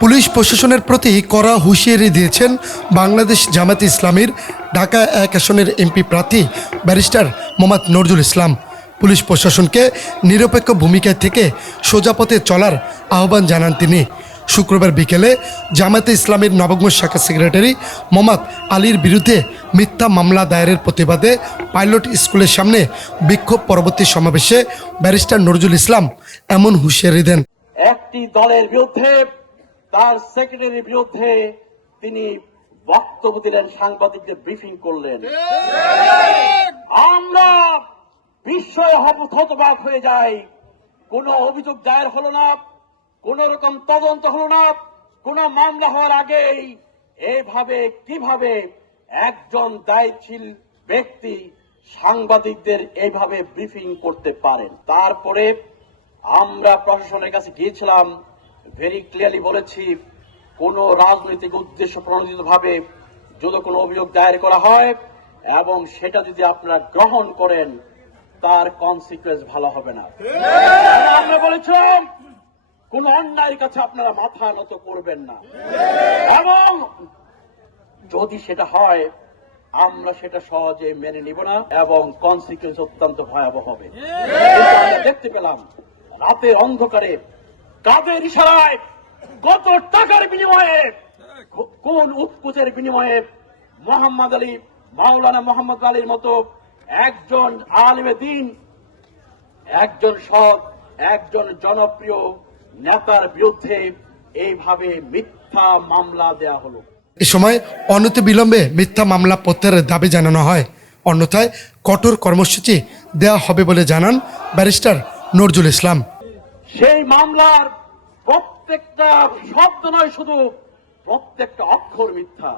Police প্রশাসনের প্রতি কড়া হুঁশিয়ারি দিয়েছেন বাংলাদেশ জামায়াতে ইসলামীর ঢাকা ১ আসনের এমপি প্রার্থী ব্যারিস্টার মোহাম্মদ নজরুল ইসলাম। পুলিশ প্রশাসনকে নিরপেক্ষ ভূমিকায় থেকে সোজা পথে চলার আহ্বান জানান তিনি। শুক্রবার বিকেলে জামায়াতে ইসলামীর নবগঞ্জ শাখা সেক্রেটারি মোহাম্মদ আলীর বিরুদ্ধে মিথ্যা মামলা দায়েরের প্রতিবাদে পাইলট স্কুলের সামনে বিক্ষোভ পরবর্তী সমাবেশে ব্যারিস্টার নজরুল ইসলাম এমন হুঁশিয়ারি দেন। একটি দলের বিরুদ্ধে, তার সেক্রেটারির বিরুদ্ধে তিনি বক্তব্য দিলেন, সাংবাদিকদের ব্রিফিং করলেন। আমরা বিস্ময়ে হতবাক হয়ে যাই। কোনো অভিযোগ দায়ের হলো না, কোন রকম তদন্ত হলো না, কোন মামলা হওয়ার আগেই এইভাবে কিভাবে একজন দায়িত্বশীল ব্যক্তি সাংবাদিকদের এইভাবে ব্রিফিং করতে পারেন। তারপরে আমরা প্রশাসনের কাছে গিয়েছিলাম, ভেরি ক্লিয়ারলি বলেছি, কোন রাজনৈতিক উদ্দেশ্য প্রণোদিত ভাবে যদি কোনো অভিযোগ দায়ের করা হয় এবং সেটা যদি আপনারা গ্রহণ করেন, তার কনসিকুয়েন্স ভালো হবে না। আমরা বলেছিলাম কোন অন্যায়ের কাছে আপনারা মাথা নত করবেন না, এবং যদি সেটা হয় আমরা সেটা সহজে মেনে নিব না এবং কনসিকুয়েন্স অত্যন্ত ভয়াবহ হবে। কিন্তু আমরা দেখতে পেলাম রাতের অন্ধকারে কাদের ইশারায়, কত টাকার বিনিময়ে, কোন উৎকুচের বিনিময়ে মোহাম্মদ আলী, মাওলানা মোহাম্মদ আলীর মতো একজন আলেমে দ্বীন, একজন সৎ, একজন জনপ্রিয় নেতার বিরুদ্ধে এইভাবে মিথ্যা মামলা দেয়া হলো। এ সময় অনতিবিলম্বে মিথ্যা মামলা প্রত্যাহারের দাবি জানানো হয়, অন্যথায় কঠোর কর্মসূচি দেওয়া হবে বলে জানান ব্যারিস্টার নজরুল ইসলাম। সেই মামলার প্রত্যেকটা শব্দ নয়, শুধু প্রত্যেকটা অক্ষর মিথ্যা।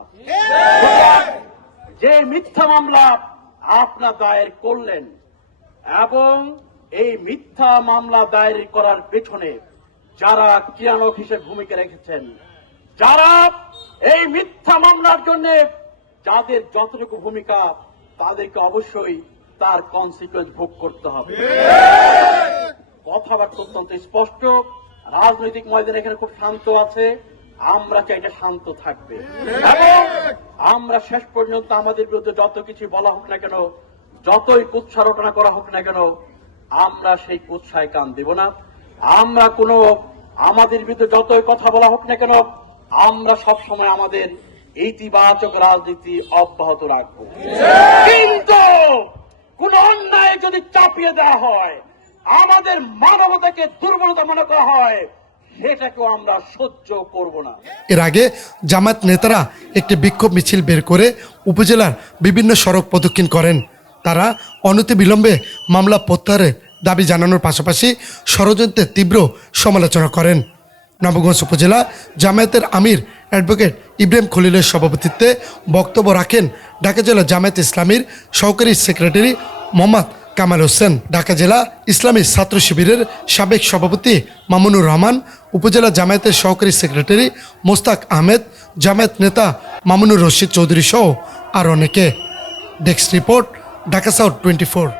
যে মিথ্যা মামলা আপনার দায়ের করলেন এবং এই মিথ্যা মামলা দায়ের করার পেছনে যারা কিরানক হিসেবে ভূমিকা রেখেছেন, যারা এই মিথ্যা মামলার জন্য যাদের যতটুকু ভূমিকা, তাদেরকে অবশ্যই তার কনসিকুয়েন্স ভোগ করতে হবে। কথাবার্তা অত্যন্ত স্পষ্ট। রাজনৈতিক ময়দান এখানে খুব শান্ত আছে, আমরা চাই এটা শান্ত থাকবে এবং আমরা শেষ পর্যন্ত আমাদের বিরুদ্ধে যত কিছু বলা হোক না কেন, যতই কুৎসারটনা করা হোক না কেন, আমরা সেই কুৎসায় কান দেব না। আমরা আমাদের বিরুদ্ধে যতই কথা বলা হোক না কেন, আমরা সবসময় আমাদের ইতিবাচক রাজনীতি অব্যাহত রাখবো। কিন্তু কোন অন্যায় যদি চাপিয়ে দেওয়া হয়, আমাদের মানবতাকে দুর্বলতা মনে করা হয়, সেটাকেও আমরা সহ্য করব না। এর আগে জামায়াত নেতারা একটি বিক্ষোভ মিছিল বের করে উপজেলার বিভিন্ন সড়ক প্রদক্ষিণ করেন। তারা অনতিবিলম্বে মামলা প্রত্যাহারের দাবি জানানোর পাশাপাশি ষড়যন্ত্রের তীব্র সমালোচনা করেন। নবগঞ্জ উপজেলা জামায়াতের আমির অ্যাডভোকেট ইব্রাহিম খলিলের সভাপতিত্বে বক্তব্য রাখেন ঢাকা জেলা জামায়াত ইসলামীর সহকারী সেক্রেটারি মোহাম্মদ কামাল হোসেন, ঢাকা জেলা ইসলামী ছাত্র শিবিরের সাবেক সভাপতি মামুনুর রহমান, উপজেলা জামায়াতের সহকারী সেক্রেটারি মোস্তাক আহমেদ, জামায়াত নেতা মামুনুর রশিদ চৌধুরী সহ আর অনেকে। Desk report, Dhaka south 24।